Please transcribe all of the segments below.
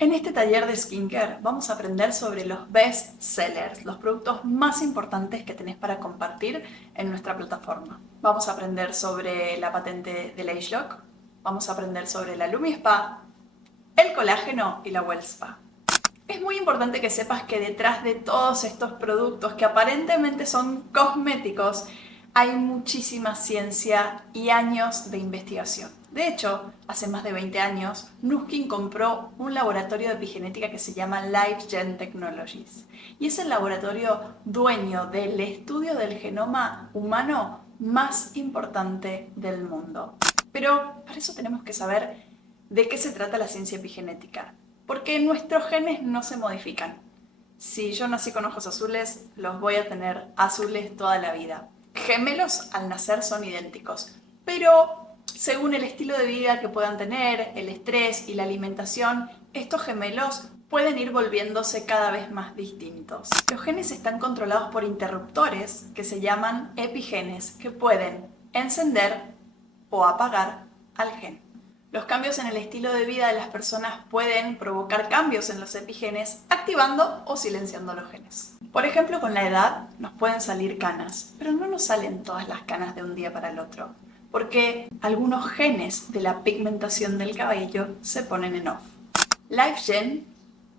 En este taller de skincare vamos a aprender sobre los best sellers, los productos más importantes que tenés para compartir en nuestra plataforma. Vamos a aprender sobre la patente del ageLOC, vamos a aprender sobre la LumiSpa, el colágeno y la WellSpa. Es muy importante que sepas que detrás de todos estos productos que aparentemente son cosméticos, hay muchísima ciencia y años de investigación. De hecho, hace más de 20 años, Nuskin compró un laboratorio de epigenética que se llama LifeGen Technologies y es el laboratorio dueño del estudio del genoma humano más importante del mundo. Pero para eso tenemos que saber de qué se trata la ciencia epigenética, porque nuestros genes no se modifican. Si yo nací con ojos azules, los voy a tener azules toda la vida. Gemelos al nacer son idénticos, pero según el estilo de vida que puedan tener, el estrés y la alimentación, estos gemelos pueden ir volviéndose cada vez más distintos. Los genes están controlados por interruptores que se llaman epigenes, que pueden encender o apagar al gen. Los cambios en el estilo de vida de las personas pueden provocar cambios en los epigenes, activando o silenciando los genes. Por ejemplo, con la edad nos pueden salir canas, pero no nos salen todas las canas de un día para el otro, porque algunos genes de la pigmentación del cabello se ponen en off. LifeGen,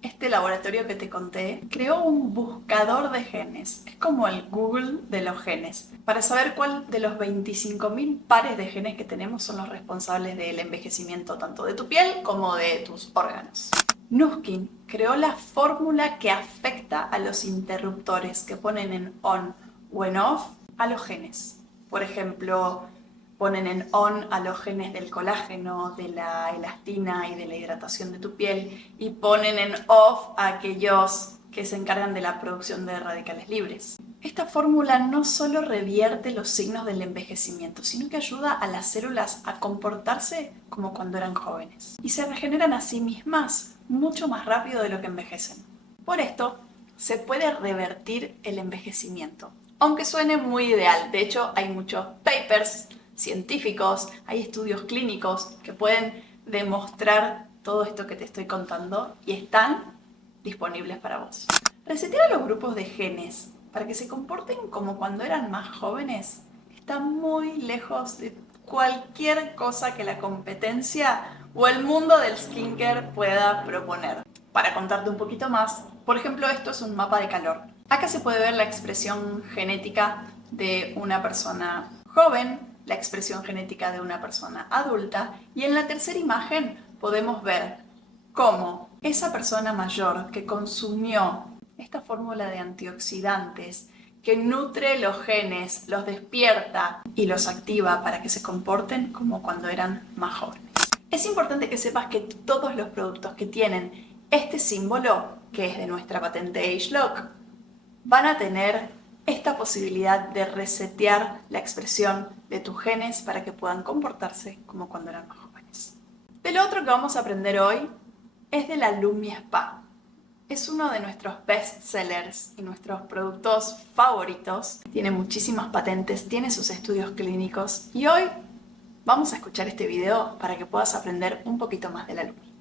este laboratorio que te conté, creó un buscador de genes. Es como el Google de los genes, para saber cuál de los 25.000 pares de genes que tenemos son los responsables del envejecimiento tanto de tu piel como de tus órganos. Nuskin creó la fórmula que afecta a los interruptores que ponen en on o en off a los genes. Por ejemplo, ponen en on a los genes del colágeno, de la elastina y de la hidratación de tu piel y ponen en off a aquellos que se encargan de la producción de radicales libres. Esta fórmula no solo revierte los signos del envejecimiento, sino que ayuda a las células a comportarse como cuando eran jóvenes y se regeneran a sí mismas mucho más rápido de lo que envejecen. Por esto, se puede revertir el envejecimiento, aunque suene muy ideal. De hecho, hay muchos papers científicos, hay estudios clínicos que pueden demostrar todo esto que te estoy contando y están disponibles para vos. Resetear los grupos de genes para que se comporten como cuando eran más jóvenes está muy lejos de cualquier cosa que la competencia o el mundo del skincare pueda proponer. Para contarte un poquito más, por ejemplo, esto es un mapa de calor. Acá se puede ver la expresión genética de una persona joven, la expresión genética de una persona adulta y en la tercera imagen podemos ver cómo esa persona mayor que consumió esta fórmula de antioxidantes que nutre los genes, los despierta y los activa para que se comporten como cuando eran más jóvenes. Es importante que sepas que todos los productos que tienen este símbolo, que es de nuestra patente ageLOC, van a tener esta posibilidad de resetear la expresión de tus genes para que puedan comportarse como cuando eran más jóvenes. De lo otro que vamos a aprender hoy es de la LumiSpa. Es uno de nuestros best sellers y nuestros productos favoritos. Tiene muchísimas patentes, tiene sus estudios clínicos y hoy vamos a escuchar este video para que puedas aprender un poquito más de la Lumi.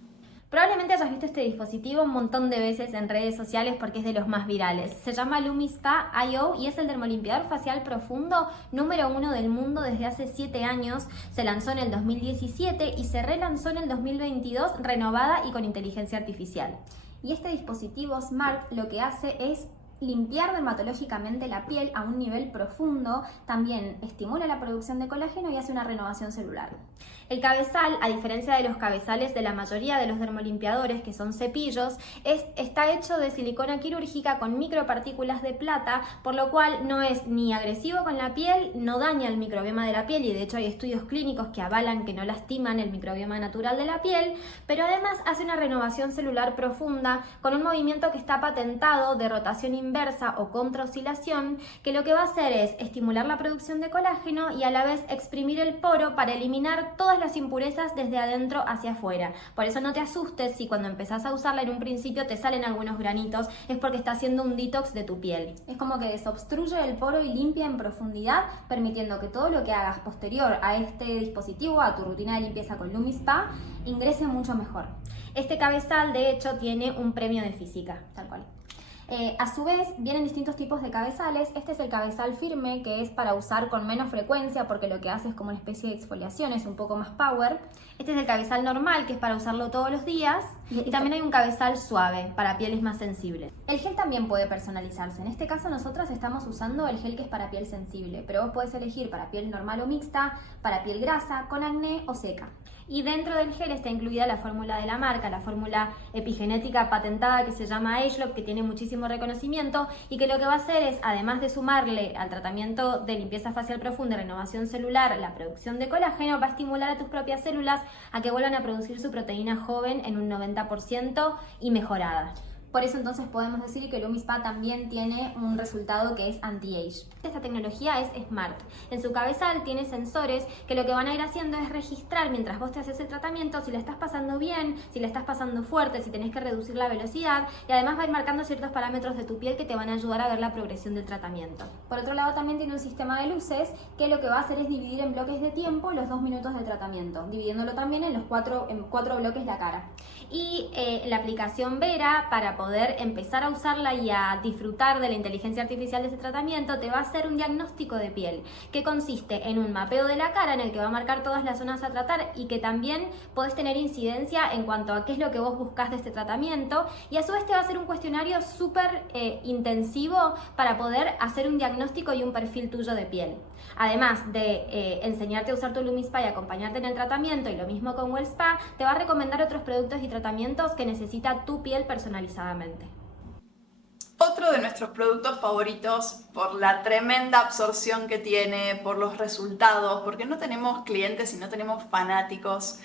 Probablemente hayas visto este dispositivo un montón de veces en redes sociales porque es de los más virales. Se llama LumiSpa iO y es el dermolimpiador facial profundo número 1 del mundo desde hace 7 años. Se lanzó en el 2017 y se relanzó en el 2022 renovada y con inteligencia artificial. Y este dispositivo Smart lo que hace es limpiar dermatológicamente la piel a un nivel profundo, también estimula la producción de colágeno y hace una renovación celular. El cabezal, a diferencia de los cabezales de la mayoría de los dermolimpiadores, que son cepillos, está hecho de silicona quirúrgica con micropartículas de plata, por lo cual no es ni agresivo con la piel, no daña el microbioma de la piel y de hecho hay estudios clínicos que avalan que no lastiman el microbioma natural de la piel, pero además hace una renovación celular profunda con un movimiento que está patentado de rotación inversa inversa o contraoscilación, que lo que va a hacer es estimular la producción de colágeno y a la vez exprimir el poro para eliminar todas las impurezas desde adentro hacia afuera. Por eso no te asustes si cuando empezás a usarla en un principio te salen algunos granitos, es porque está haciendo un detox de tu piel. Es como que desobstruye el poro y limpia en profundidad, permitiendo que todo lo que hagas posterior a este dispositivo, a tu rutina de limpieza con LumiSpa, ingrese mucho mejor. Este cabezal, de hecho, tiene un premio de física, tal cual. A su vez, vienen distintos tipos de cabezales. Este es el cabezal firme, que es para usar con menos frecuencia, porque lo que hace es como una especie de exfoliación, es un poco más power. Este es el cabezal normal, que es para usarlo todos los días. Y también hay un cabezal suave, para pieles más sensibles. El gel también puede personalizarse. En este caso nosotras estamos usando el gel que es para piel sensible, pero vos podés elegir para piel normal o mixta, para piel grasa, con acné o seca. Y dentro del gel está incluida la fórmula de la marca, la fórmula epigenética patentada que se llama ageLOC, que tiene muchísimo reconocimiento y que lo que va a hacer es, además de sumarle al tratamiento de limpieza facial profunda y renovación celular la producción de colágeno, va a estimular a tus propias células a que vuelvan a producir su proteína joven en un 90% y mejorada. Por eso entonces podemos decir que LumiSpa también tiene un resultado que es anti-age. Esta tecnología es Smart. En su cabezal tiene sensores que lo que van a ir haciendo es registrar mientras vos te haces el tratamiento si la estás pasando bien, si la estás pasando fuerte, si tenés que reducir la velocidad, y además va a ir marcando ciertos parámetros de tu piel que te van a ayudar a ver la progresión del tratamiento. Por otro lado también tiene un sistema de luces que lo que va a hacer es dividir en bloques de tiempo los 2 minutos de tratamiento, dividiéndolo también en cuatro bloques la cara. Y la aplicación Vera, para poder empezar a usarla y a disfrutar de la inteligencia artificial de ese tratamiento, te va a hacer un diagnóstico de piel que consiste en un mapeo de la cara en el que va a marcar todas las zonas a tratar y que también podés tener incidencia en cuanto a qué es lo que vos buscás de este tratamiento, y a su vez te va a hacer un cuestionario súper intensivo para poder hacer un diagnóstico y un perfil tuyo de piel. Además de enseñarte a usar tu LumiSpa y acompañarte en el tratamiento, y lo mismo con WellSpa, te va a recomendar otros productos y tratamientos que necesita tu piel personalizadamente. Otro de nuestros productos favoritos, por la tremenda absorción que tiene, por los resultados, porque no tenemos clientes y no tenemos fanáticos,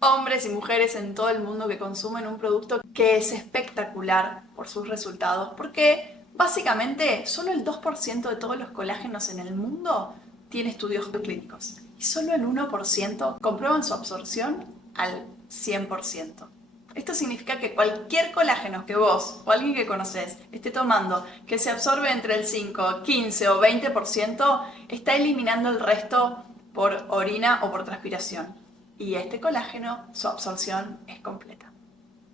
hombres y mujeres en todo el mundo que consumen un producto que es espectacular por sus resultados, porque básicamente solo el 2% de todos los colágenos en el mundo tiene estudios clínicos y solo el 1% comprueban su absorción al 100%. Esto significa que cualquier colágeno que vos o alguien que conoces esté tomando, que se absorbe entre el 5, 15 o 20%, está eliminando el resto por orina o por transpiración. Y este colágeno, su absorción es completa.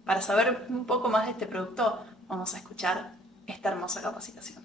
Para saber un poco más de este producto, vamos a escuchar esta hermosa capacitación.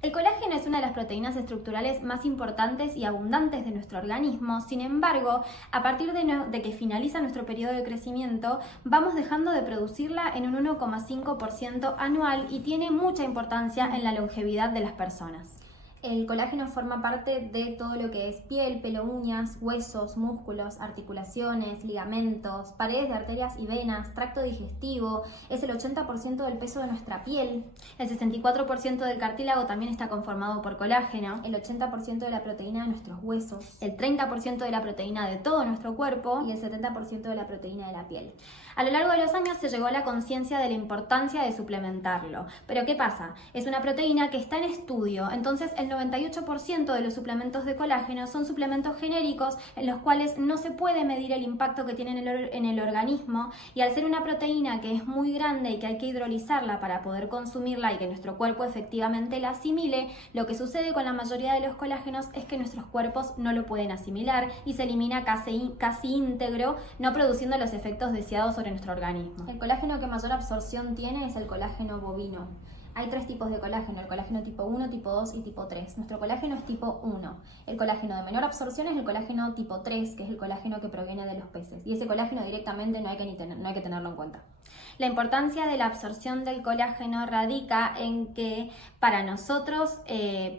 El colágeno es una de las proteínas estructurales más importantes y abundantes de nuestro organismo. Sin embargo, a partir de que finaliza nuestro periodo de crecimiento, vamos dejando de producirla en un 1,5% anual y tiene mucha importancia en la longevidad de las personas. El colágeno forma parte de todo lo que es piel, pelo, uñas, huesos, músculos, articulaciones, ligamentos, paredes de arterias y venas, tracto digestivo. Es el 80% del peso de nuestra piel. El 64% del cartílago también está conformado por colágeno. El 80% de la proteína de nuestros huesos. El 30% de la proteína de todo nuestro cuerpo. Y el 70% de la proteína de la piel. A lo largo de los años se llegó a la conciencia de la importancia de suplementarlo. Pero ¿qué pasa? Es una proteína que está en estudio, entonces el 98% de los suplementos de colágeno son suplementos genéricos en los cuales no se puede medir el impacto que tienen en el organismo, y al ser una proteína que es muy grande y que hay que hidrolizarla para poder consumirla y que nuestro cuerpo efectivamente la asimile, lo que sucede con la mayoría de los colágenos es que nuestros cuerpos no lo pueden asimilar y se elimina casi íntegro, no produciendo los efectos deseados sobre nuestro organismo. El colágeno que mayor absorción tiene es el colágeno bovino. Hay 3 tipos de colágeno, el colágeno tipo 1, tipo 2 y tipo 3. Nuestro colágeno es tipo 1. El colágeno de menor absorción es el colágeno tipo 3, que es el colágeno que proviene de los peces. Y ese colágeno directamente no hay que tenerlo en cuenta. La importancia de la absorción del colágeno radica en que para nosotros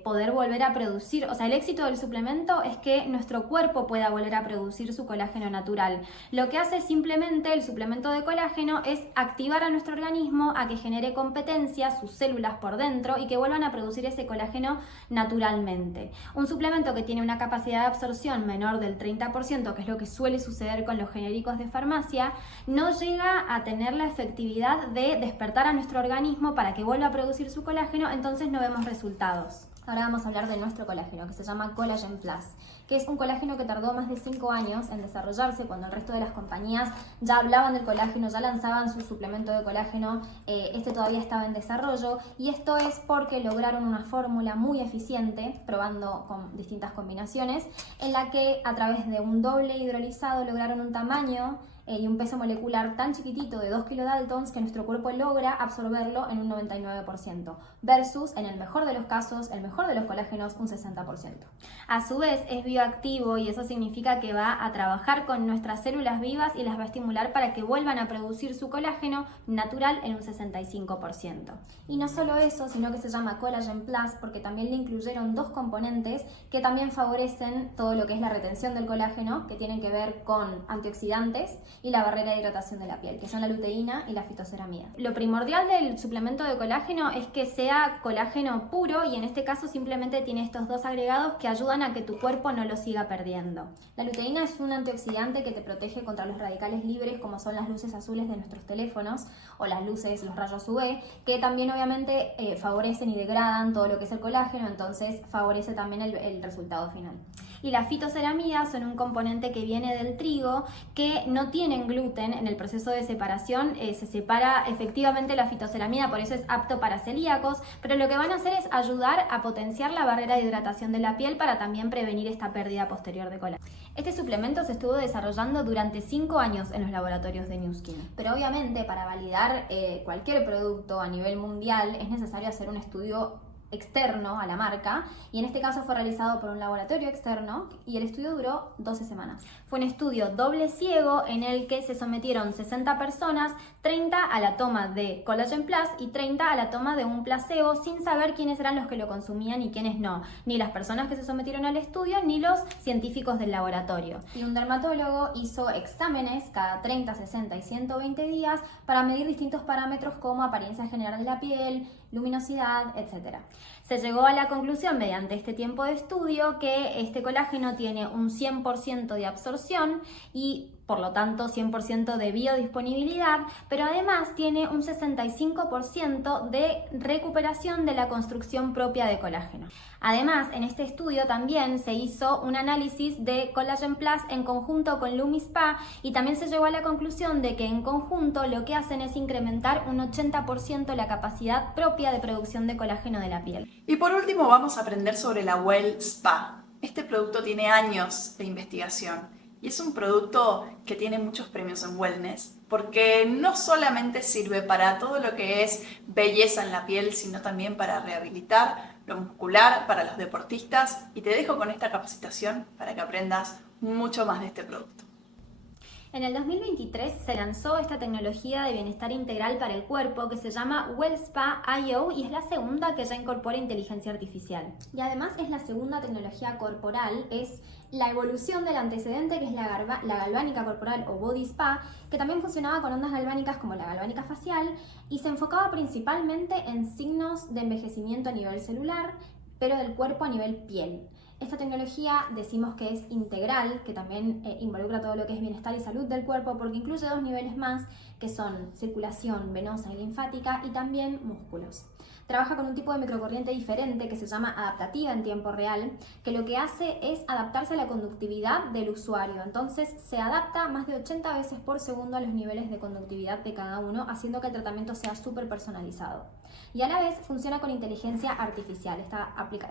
poder volver a producir, o sea, el éxito del suplemento es que nuestro cuerpo pueda volver a producir su colágeno natural. Lo que hace simplemente el suplemento de colágeno es activar a nuestro organismo a que genere competencia, sus células células por dentro y que vuelvan a producir ese colágeno naturalmente. Un suplemento que tiene una capacidad de absorción menor del 30%, que es lo que suele suceder con los genéricos de farmacia, no llega a tener la efectividad de despertar a nuestro organismo para que vuelva a producir su colágeno, entonces no vemos resultados. Ahora vamos a hablar de nuestro colágeno, que se llama Collagen Plus, que es un colágeno que tardó más de 5 años en desarrollarse, cuando el resto de las compañías ya hablaban del colágeno, ya lanzaban su suplemento de colágeno, este todavía estaba en desarrollo, y esto es porque lograron una fórmula muy eficiente, probando con distintas combinaciones, en la que a través de un doble hidrolizado lograron un tamaño y un peso molecular tan chiquitito de 2 kilodaltons que nuestro cuerpo logra absorberlo en un 99%, versus, en el mejor de los casos, el mejor de los colágenos, un 60%. A su vez es bioactivo y eso significa que va a trabajar con nuestras células vivas y las va a estimular para que vuelvan a producir su colágeno natural en un 65%. Y no solo eso, sino que se llama Collagen Plus porque también le incluyeron 2 componentes que también favorecen todo lo que es la retención del colágeno, que tienen que ver con antioxidantes y la barrera de hidratación de la piel, que son la luteína y la fitoceramida. Lo primordial del suplemento de colágeno es que sea colágeno puro, y en este caso simplemente tiene estos 2 agregados que ayudan a que tu cuerpo no lo siga perdiendo. La luteína es un antioxidante que te protege contra los radicales libres, como son las luces azules de nuestros teléfonos o las luces, los rayos UV, que también obviamente favorecen y degradan todo lo que es el colágeno, entonces favorece también el resultado final. Y las fitoceramidas son un componente que viene del trigo, que no tienen gluten en el proceso de separación, se separa efectivamente la fitoceramida, por eso es apto para celíacos, pero lo que van a hacer es ayudar a potenciar la barrera de hidratación de la piel para también prevenir esta pérdida posterior de colágeno. Este suplemento se estuvo desarrollando durante 5 años en los laboratorios de Nu Skin, pero obviamente para validar cualquier producto a nivel mundial es necesario hacer un estudio externo a la marca, y en este caso fue realizado por un laboratorio externo y el estudio duró 12 semanas. Fue un estudio doble ciego en el que se sometieron 60 personas, 30 a la toma de Collagen Plus y 30 a la toma de un placebo, sin saber quiénes eran los que lo consumían y quiénes no, ni las personas que se sometieron al estudio ni los científicos del laboratorio. Y un dermatólogo hizo exámenes cada 30, 60 y 120 días para medir distintos parámetros como apariencia general de la piel, luminosidad, etc. Se llegó a la conclusión mediante este tiempo de estudio que este colágeno tiene un 100% de absorción y por lo tanto 100% de biodisponibilidad, pero además tiene un 65% de recuperación de la construcción propia de colágeno. Además, en este estudio también se hizo un análisis de Collagen Plus en conjunto con LumiSpa y también se llegó a la conclusión de que en conjunto lo que hacen es incrementar un 80% la capacidad propia de producción de colágeno de la piel. Y por último vamos a aprender sobre la Well Spa. Este producto tiene años de investigación y es un producto que tiene muchos premios en wellness, porque no solamente sirve para todo lo que es belleza en la piel, sino también para rehabilitar lo muscular para los deportistas, y te dejo con esta capacitación para que aprendas mucho más de este producto. En el 2023 se lanzó esta tecnología de bienestar integral para el cuerpo que se llama WellSpa IO y es la segunda que ya incorpora inteligencia artificial. Y además es la segunda tecnología corporal, es la evolución del antecedente que es la galvánica corporal o Body Spa, que también funcionaba con ondas galvánicas como la galvánica facial y se enfocaba principalmente en signos de envejecimiento a nivel celular, pero del cuerpo a nivel piel. Esta tecnología decimos que es integral, que también involucra todo lo que es bienestar y salud del cuerpo, porque incluye 2 niveles más, que son circulación venosa y linfática y también músculos. Trabaja con un tipo de microcorriente diferente que se llama adaptativa en tiempo real, que lo que hace es adaptarse a la conductividad del usuario. Entonces se adapta más de 80 veces por segundo a los niveles de conductividad de cada uno, haciendo que el tratamiento sea súper personalizado. Y a la vez funciona con inteligencia artificial.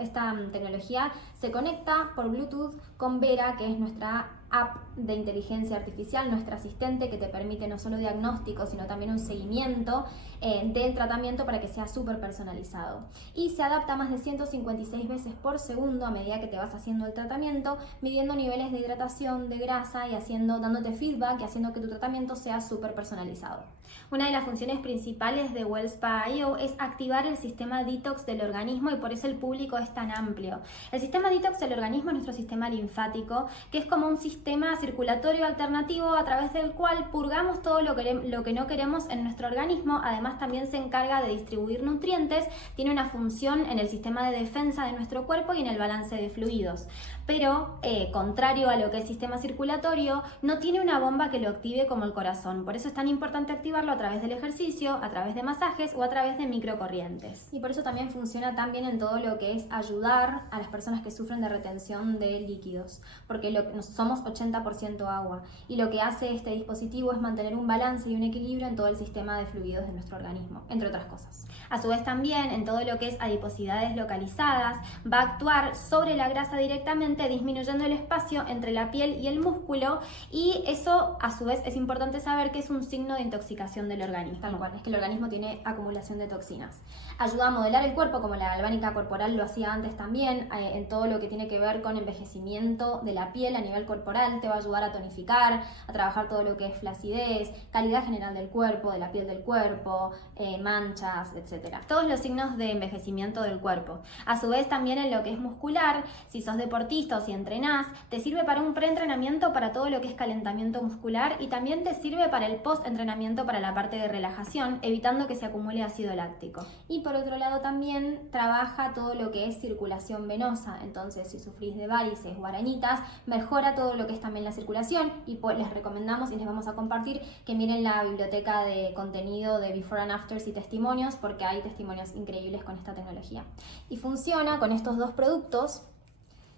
Esta tecnología se conecta por Bluetooth con Vera, que es nuestra app de inteligencia artificial, nuestra asistente que te permite no solo diagnóstico, sino también un seguimiento del tratamiento para que sea súper personalizado. Y se adapta más de 156 veces por segundo a medida que te vas haciendo el tratamiento, midiendo niveles de hidratación, de grasa y dándote feedback y haciendo que tu tratamiento sea súper personalizado. Una de las funciones principales de WellSpa IO es activar el sistema detox del organismo y por eso el público es tan amplio. El sistema detox del organismo es nuestro sistema linfático, que es como un sistema sistema circulatorio alternativo a través del cual purgamos todo lo que no queremos en nuestro organismo. Además, también se encarga de distribuir nutrientes, tiene una función en el sistema de defensa de nuestro cuerpo y en el balance de fluidos. Pero, contrario a lo que es sistema circulatorio, no tiene una bomba que lo active como el corazón. Por eso es tan importante activarlo a través del ejercicio, a través de masajes o a través de microcorrientes. Y por eso también funciona tan bien en todo lo que es ayudar a las personas que sufren de retención de líquidos, porque somos 80% agua, y lo que hace este dispositivo es mantener un balance y un equilibrio en todo el sistema de fluidos de nuestro organismo, entre otras cosas. A su vez también en todo lo que es adiposidades localizadas, va a actuar sobre la grasa directamente, disminuyendo el espacio entre la piel y el músculo, y eso a su vez es importante saber que es un signo de intoxicación del organismo. Tal cual, es que el organismo tiene acumulación de toxinas. Ayuda a modelar el cuerpo, como la galvánica corporal lo hacía antes también, en todo lo que tiene que ver con envejecimiento de la piel a nivel corporal. Te va a ayudar a tonificar, a trabajar todo lo que es flacidez, calidad general del cuerpo, de la piel del cuerpo, manchas, etc. Todos los signos de envejecimiento del cuerpo. A su vez también en lo que es muscular, si sos deportista o si entrenás, te sirve para un preentrenamiento para todo lo que es calentamiento muscular, y también te sirve para el post-entrenamiento para la parte de relajación, evitando que se acumule ácido láctico. Y por otro lado también trabaja todo lo que es circulación venosa. Entonces, si sufrís de varices o arañitas, mejora todo lo que es también la circulación, y pues les recomendamos y les vamos a compartir que miren la biblioteca de contenido de Before and Afters y testimonios, porque hay testimonios increíbles con esta tecnología. Y funciona con estos dos productos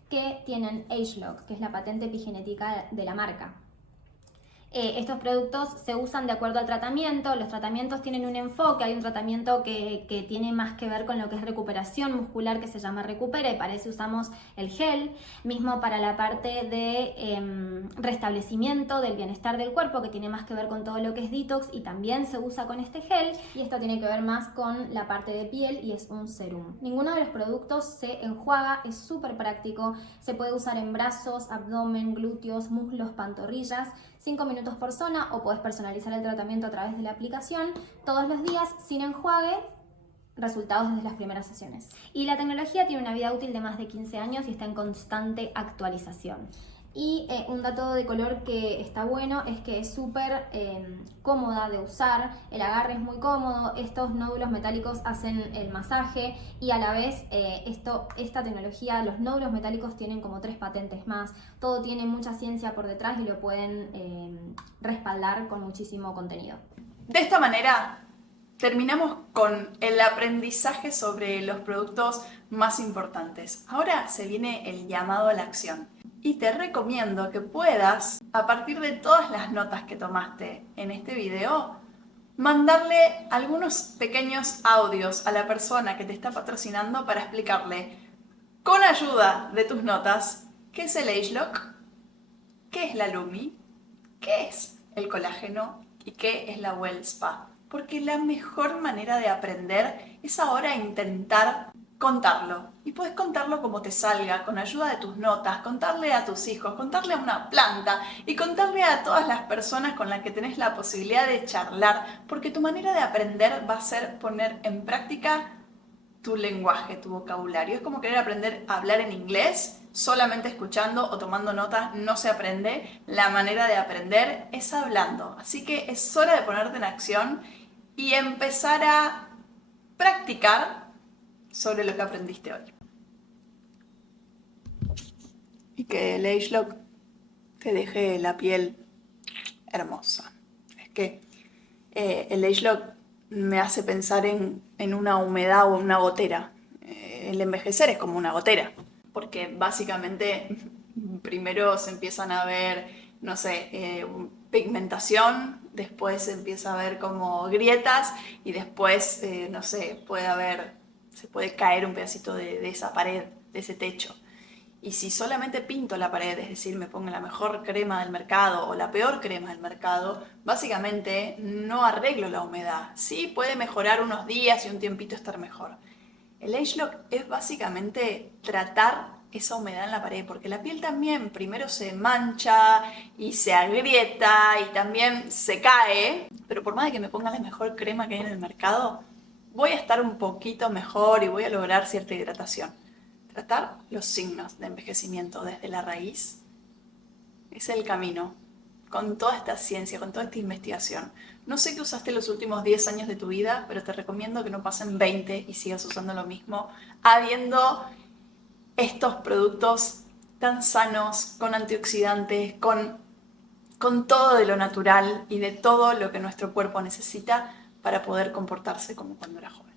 que tienen ageLOC, que es la patente epigenética de la marca. Estos productos se usan de acuerdo al tratamiento. Los tratamientos tienen un enfoque. Hay un tratamiento que tiene más que ver con lo que es recuperación muscular, que se llama Recupera, y para eso usamos el gel. Mismo para la parte de restablecimiento del bienestar del cuerpo, que tiene más que ver con todo lo que es detox, y también se usa con este gel. Y esto tiene que ver más con la parte de piel y es un serum. Ninguno de los productos se enjuaga, es súper práctico. Se puede usar en brazos, abdomen, glúteos, muslos, pantorrillas. 5 minutos por zona, o podés personalizar el tratamiento a través de la aplicación todos los días sin enjuague. Resultados desde las primeras sesiones. Y la tecnología tiene una vida útil de más de 15 años y está en constante actualización. Y un dato de color que está bueno es que es súper cómoda de usar, el agarre es muy cómodo, estos nódulos metálicos hacen el masaje, y a la vez esta tecnología, los nódulos metálicos tienen como 3 patentes más. Todo tiene mucha ciencia por detrás y lo pueden respaldar con muchísimo contenido. De esta manera terminamos con el aprendizaje sobre los productos más importantes. Ahora se viene el llamado a la acción. Y te recomiendo que puedas, a partir de todas las notas que tomaste en este video, mandarle algunos pequeños audios a la persona que te está patrocinando para explicarle, con ayuda de tus notas, qué es el ageLOC, qué es la Lumi, qué es el colágeno y qué es la WellSpa. Porque la mejor manera de aprender es ahora intentar contarlo. Y puedes contarlo como te salga, con ayuda de tus notas, contarle a tus hijos, contarle a una planta y contarle a todas las personas con las que tenés la posibilidad de charlar, porque tu manera de aprender va a ser poner en práctica tu lenguaje, tu vocabulario. Es como querer aprender a hablar en inglés, solamente escuchando o tomando notas no se aprende. La manera de aprender es hablando. Así que es hora de ponerte en acción y empezar a practicar sobre lo que aprendiste hoy. Y que el ageLOC te deje la piel hermosa. Es que el ageLOC me hace pensar en una humedad o una gotera. El envejecer es como una gotera, porque básicamente primero se empiezan a ver, no sé, pigmentación, después se empieza a ver como grietas y después, no sé, se puede caer un pedacito de esa pared, de ese techo. Y si solamente pinto la pared, es decir, me pongo la mejor crema del mercado o la peor crema del mercado, básicamente no arreglo la humedad. Sí puede mejorar unos días y un tiempito estar mejor. El ageLOC es básicamente tratar esa humedad en la pared, porque la piel también primero se mancha y se agrieta y también se cae, pero por más de que me ponga la mejor crema que hay en el mercado, voy a estar un poquito mejor y voy a lograr cierta hidratación. Tratar los signos de envejecimiento desde la raíz es el camino. Con toda esta ciencia, con toda esta investigación. No sé qué usaste los últimos 10 años de tu vida, pero te recomiendo que no pasen 20 y sigas usando lo mismo, habiendo estos productos tan sanos, con antioxidantes, con todo de lo natural y de todo lo que nuestro cuerpo necesita para poder comportarse como cuando era joven.